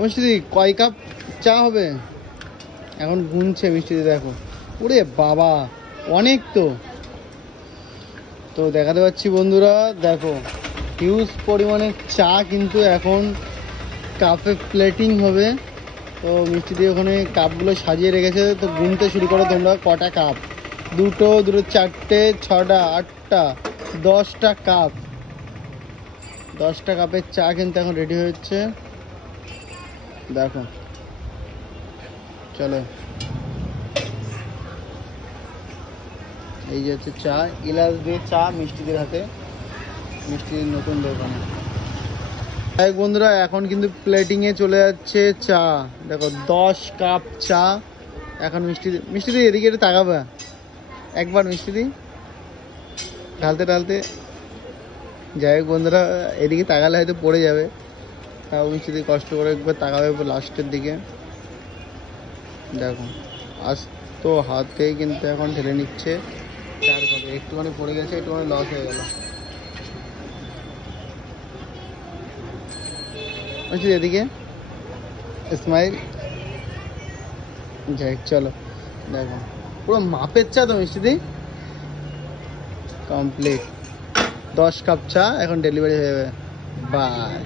মিষ্টিদি কয় কাপ চা হবে? এখন গুনছে মিষ্টিদি, দেখো। ওরে বাবা, অনেক তো। তো দেখাতে পাচ্ছি বন্ধুরা, দেখো হিউজ পরিমাণে চা কিন্তু এখন কাপে প্লেটিং হবে। তো মিষ্টিদি ওখানে কাপগুলো সাজিয়ে রেখেছে। তো গুনতে শুরু করো তোমরা, কটা কাপ? দুটো, চারটে, ছটা, আটটা, 10টা কাপ। 10টা কাপের চা কিন্তু এখন রেডি হচ্ছে, দেখো। চলো, এই যে হচ্ছে চা, এলাচ দিয়ে চা মিষ্টিদের হাতে, মিষ্টিদের নতুন দোকানে। বন্ধুরা এখন কিন্তু প্লেটিংয়ে চলে যাচ্ছে চা, দেখো 10 কাপ চা এখন। মিষ্টিদি এদিকে একটু তাকাবে একবার, মিষ্টিদি ঢালতে ঢালতে। যাই হোক বন্ধুরা, এদিকে তাকালে হয়তো পড়ে যাবে, তাও মিষ্টিদি কষ্ট করে একবার তাকাবে লাস্টের দিকে, দেখো। আজ তো হাতেই কিন্তু এখন ঢেলে নিচ্ছে চার কাপে। একটুখানি পড়ে গেছে, একটুখানি লস হয়ে গেল। মিষ্টিদি এদিকে স্মাইল। যাই, চলো দেখো, পুরো মাপের চা তো মিষ্টিদি, কমপ্লিট। 10 কাপ চা এখন ডেলিভারি হয়ে যাবে। বাই।